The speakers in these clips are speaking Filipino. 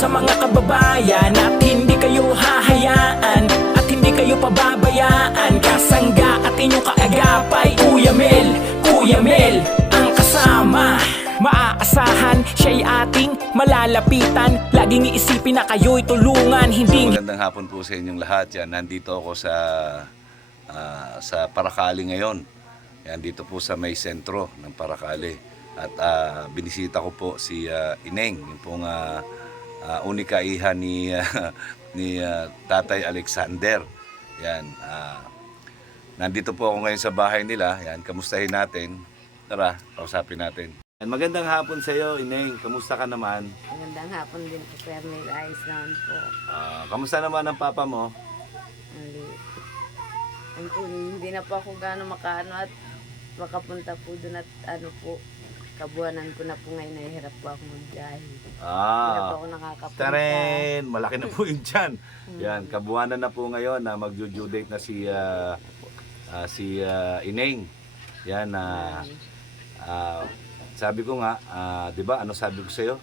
sa mga kababayan at hindi kayo hahayaan at hindi kayo pababayaan. Kasangga at inyong kaagapay, Kuya Mel ang kasama. Maaasahan, siya'y ating malalapitan. Laging iisipin na kayo'y tulungan, hindi... Magandang hapon po sa inyong lahat. Yan, nandito ako sa Paracali ngayon. Yan, dito po sa may sentro ng Paracali. At binisita ko po si Ineng, yung pong unika iha ni Tatay Alexander. Yan, nandito po ako ngayon sa bahay nila. Yan, kamustahin natin. Tara, kausapin natin. Magandang hapon sa iyo, Ineng. Kamusta ka naman? Magandang hapon din po, Sir Mel. Ayos naman po. Kamusta naman ang papa mo? Hindi na po ako gaano makaano at makapunta po doon at ano po, kabuhanan ko na po ngayon, nahihirap po ako magbiyahe. Hindi na po ako nakakapunta. Taren! Malaki na po yun dyan. Yan, kabuhanan na po ngayon na mag-due date na si Ineng. Yan, sabi ko nga, 'di ba? Ano sabi ko sa iyo?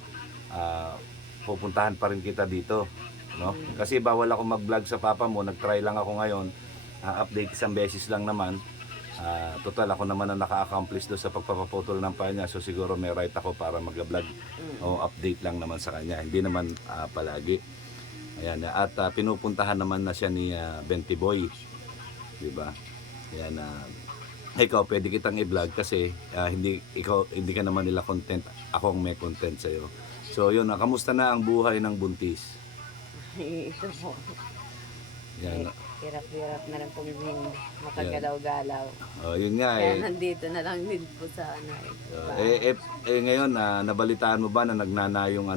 Pupuntahan pa rin kita dito, no? Kasi bawal ako mag-vlog sa papa mo. Nag-try lang ako ngayon. Update isang beses lang naman. Total ako naman ang naka-accomplish do sa pagpapaputol ng paa niya. So siguro may right ako para mag-vlog o update lang naman sa kanya. Hindi naman palagi. Ayan, at pinupuntahan naman na siya ni Benty Boy. 'Di ba? Ayan, ikaw pwede kitang i-vlog kasi hindi ka naman nila content, ako ang may content sa iyo. So yun, kamusta na ang buhay ng buntis? Ito po. Yan. Hirap-hirap na lang po hindi makagalaw-galaw. Yun nga Kaya nandito na lang din po sa ano. Ngayon nabalitaan mo ba na nagnana yung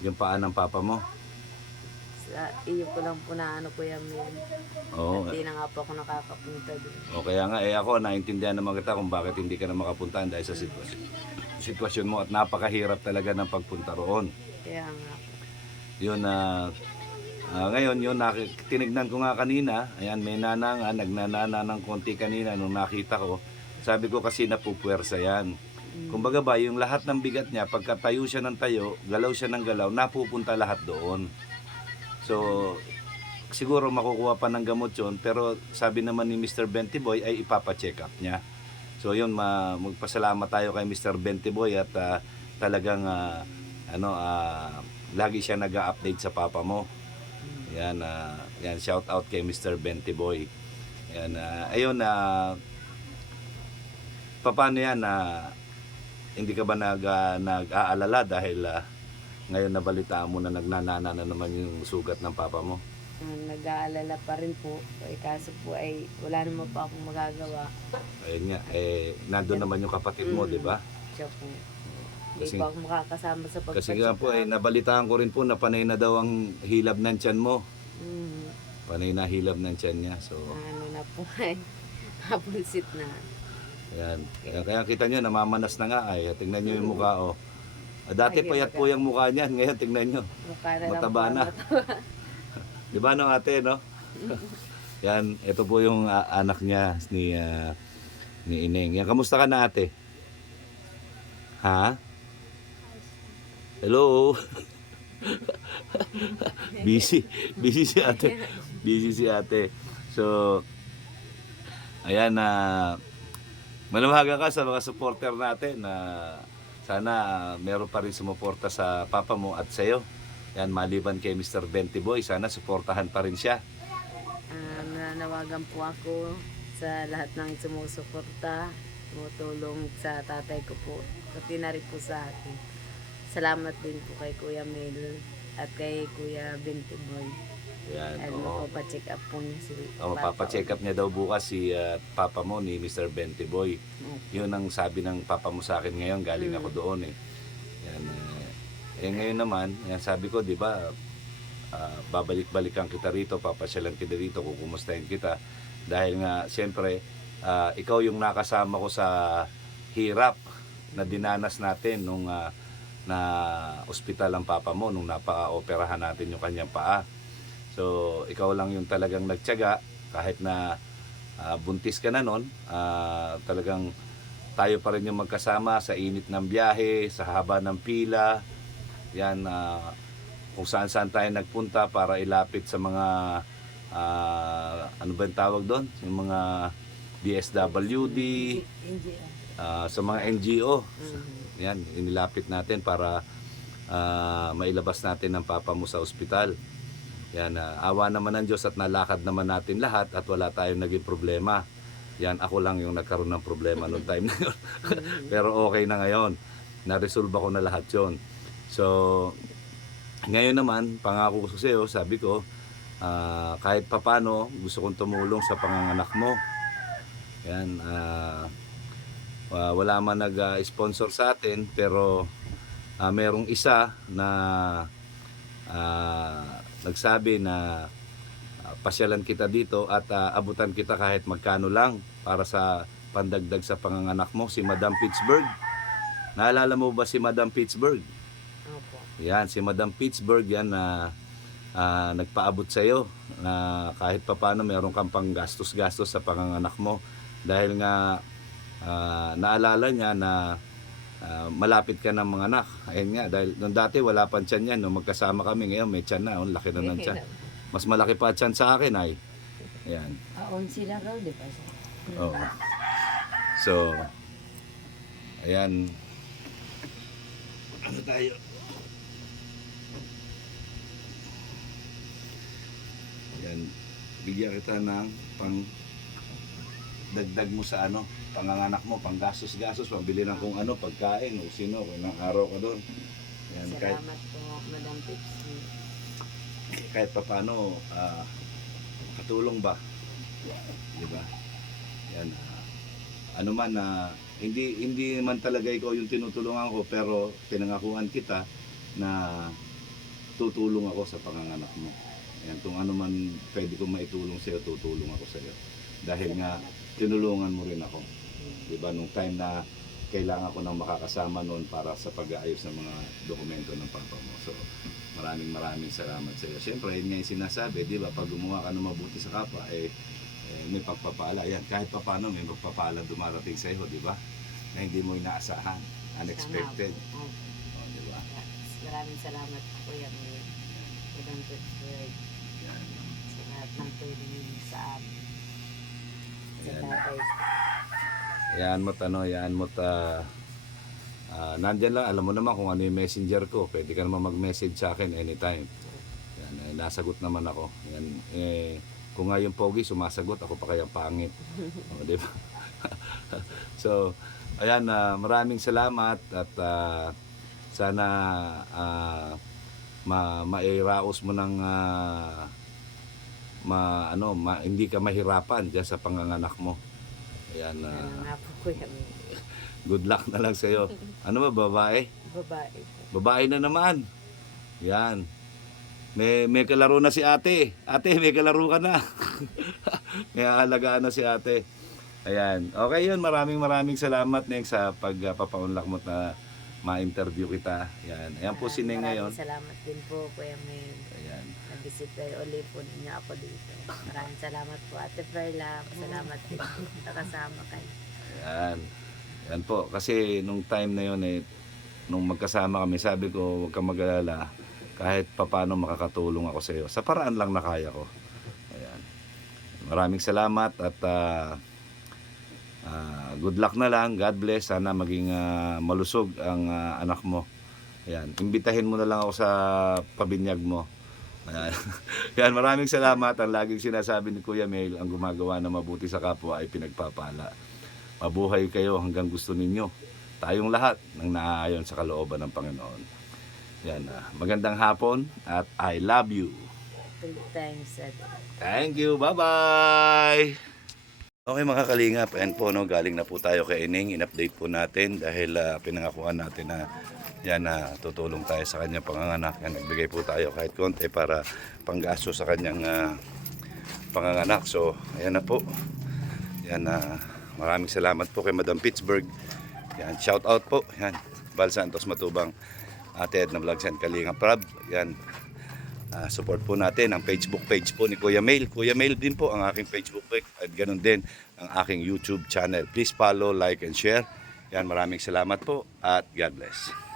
yung paa ng papa mo? Sa iyo ko lang po na ano, Kuya Mel. Oo. Hindi na nga po ako nakakapunta doon. O kaya nga ako naintindihan naman kita kung bakit hindi ka na makapunta dahil sa sitwasyon mo at napakahirap talaga ng pagpunta roon. Kaya nga po. Yun ngayon yun tinignan ko nga kanina. Ayan, may nana nga nagnanana ng konti kanina nung nakita ko. Sabi ko kasi napupuwersa yan. Kumbaga ba yung lahat ng bigat niya pagka tayo siya ng tayo, galaw siya ng galaw, napupunta lahat doon. So, siguro makukuha pa ng gamot yun, pero sabi naman ni Mr. Benty Boy ay ipapacheck up niya. So yun, magpasalamat tayo kay Mr. Benty Boy at talagang lagi siya nag-update sa papa mo. Yan, yan, shout out kay Mr. Benty Boy. Yan, ayun, paano yan, hindi ka ba nag-aalala dahil ngayon nabalitaan mo na nagnanana na naman yung sugat ng papa mo? Nag-aalala pa rin po. Kaso po ay wala naman pa akong magagawa. Ayun nga, nandun naman yung kapatid mo, di ba? Siya po. Hindi pa ako makakasama sa pagpacheck. Kasi nga po, nabalitaan ko rin po na panay na daw ang hilab ng tiyan mo. Panay na hilab ng tiyan niya. So, ano na po ay napulsit na. Ayan. Kaya kita nyo, namamanas na nga ay. Tingnan nyo yung mukha, oh. Dati payat po yung mukha niyan, ngayon tingnan nyo. Mataba na. Di ba no ate, no? Yan, ito po yung anak niya ni Ineng. Yan, kamusta ka na ate? Ha? Hello? Busy si ate. Busy si ate. So, ayan manawagan ka sa mga supporter natin na sana meron pa rin sumuporta sa papa mo at sa iyo. Yan, maliban kay Mr. Benty Boy, sana suportahan pa rin siya. Nananawagan po ako sa lahat ng sumusuporta, tumutulong sa tatay ko po, pati na rin po sa akin. Salamat din po kay Kuya Mel at kay Kuya Benty Boy. Yan, mapapacheck up po niya si mapapacheck up niya daw bukas si papa mo ni Mr. Benty Boy. Yun ang sabi ng papa mo sa akin ngayon, galing ako doon eh. Yan, ngayon naman, yan sabi ko, di ba, babalik-balikan kita rito, papasyalan kita rito, kukumustahin kita. Dahil nga, siyempre, ikaw yung nakasama ko sa hirap na dinanas natin nung na ospital ang papa mo, nung napaka-operahan natin yung kanyang paa. So, ikaw lang yung talagang nagtiyaga, kahit na buntis ka na nun, talagang tayo pa rin yung magkasama sa init ng biyahe, sa haba ng pila. Yan, kung saan-saan tayo nagpunta para ilapit sa mga ano ba yung tawag doon? Yung mga DSWD, sa mga NGO. Yan, inilapit natin para mailabas natin ang papa mo sa ospital. Yan, awa naman ng Diyos at nalakad naman natin lahat at wala tayong naging problema. Yan, ako lang yung nagkaroon ng problema noong time na yun. Pero okay na ngayon. Na-resolve ko na lahat yon. So, ngayon naman, pangako ko sa iyo, sabi ko, kahit papano, gusto kong tumulong sa panganganak mo. Yan, wala man nag-sponsor sa atin, pero merong isa na nagsabi na pasyalan kita dito at abutan kita kahit magkano lang para sa pandagdag sa panganganak mo, si Madam Pittsburgh. Naalala mo ba si Madam Pittsburgh? Opo. Yan, si Madam Pittsburgh yan na nagpaabot sa iyo na kahit papano meron kang panggastos-gastos sa panganganak mo dahil nga naalala niya na malapit ka ng mga anak. Ayun nga, dahil nung dati wala pang tiyan yan, nung magkasama kami ngayon may tiyan na, laki na ng tiyan. Mas malaki pa tiyan sa akin ay. Ayan. Aon sila raw, di ba? Oo. So, ayan. Ano tayo? Ayan. Bigyan kita ng pang dagdag mo sa ano, panganganak mo, pang gastos-gastos, pambili ng kung ano, pagkain, o sino, kung ilang araw ka doon. Ayan, Salamat po, Madam Pips. kahit pa paano, katulong ba? Diba? Yan. Ano man na hindi man talaga ikaw yung tinutulungan ko, pero pinangakuan kita na tutulong ako sa panganganak mo. Yan, kung ano man pwede kong maitulong sa iyo, tutulong ako sa iyo. Dahil nga tinulungan mo rin ako. Diba? Nung time na kailangan ko nang makakasama noon para sa pag-aayos ng mga dokumento ng papa mo. So, maraming salamat sa iyo. Siyempre, yun nga yung sinasabi, di ba? Pag gumawa ka ng mabuti sa kapwa, may pagpapala. Yan, kahit pa paano, may pagpapala dumarating sa iyo, di ba? Na hindi mo inaasahan. Unexpected. Oh. O, di ba? Maraming salamat po yan. Madam Pips. Yan. Sa lahat ng tulong sa amin. Sa Ayan. tatay. Yan mo't nandyan lang, alam mo naman kung ano yung messenger ko. Pwede ka naman mag-message sa akin anytime. Yan, nasagot naman ako. Yan, kung nga yung pogi sumasagot, ako pa kayang pangit. O, diba? So, ayan, maraming salamat at sana mairaos mo ng hindi ka mahirapan dyan sa panganganak mo. Ayan, Ano nga po kuya? good luck na lang sa'yo. Ano ba, babae? Babae po. Babae na naman. Yan. May kalaro na si ate. Ate, may kalaro ka na. May aalagaan na si ate. Ayan. Okay yun. Maraming salamat, Neng, sa pagpapaunlak mo na ma-interview kita. Ayan. Ayan po si Neng ngayon. Maraming salamat din po kuya Mel. Ayan. Nag-visit kayo ulit po ninyo ako dito. Maraming salamat po Ate Perla. Salamat din po. Nakasama kayo. Ayan. Yan po. Kasi nung time na yun, nung magkasama kami, sabi ko, huwag kang mag-alala. Kahit papano makakatulong ako sa iyo. Sa paraan lang na kaya ko. Ayan. Maraming salamat at good luck na lang. God bless. Sana maging malusog ang anak mo. Ayan. Imbitahin mo na lang ako sa pabinyag mo. Ayan. Yan, maraming salamat. Ang laging sinasabi ni Kuya Mel, ang gumagawa na mabuti sa kapwa ay pinagpapala. Mabuhay kayo hanggang gusto ninyo. Tayong lahat nang naaayon sa kalooban ng Panginoon. Yan, magandang hapon at I love you. 3 times a day. Thank you. Bye-bye. Okay mga kalingap, ayan po, no, galing na po tayo kay Ining. In-update po natin dahil pinangakuan natin na yan na tutulong tayo sa kanyang panganganak. Yan, nagbigay po tayo kahit konti para panggasto sa kanyang panganganak. So, ayan na po. Yan, maraming salamat po kay Madam Pittsburgh. Yan, shout out po. Yan, Val Santos Matubang, Ate Edna Vlogs and Kalinga Prab. Yan, support po natin ang Facebook page po ni Kuya Mel. Kuya Mel din po ang aking Facebook page at ganun din ang aking YouTube channel. Please follow, like and share. Yan, maraming salamat po at God bless.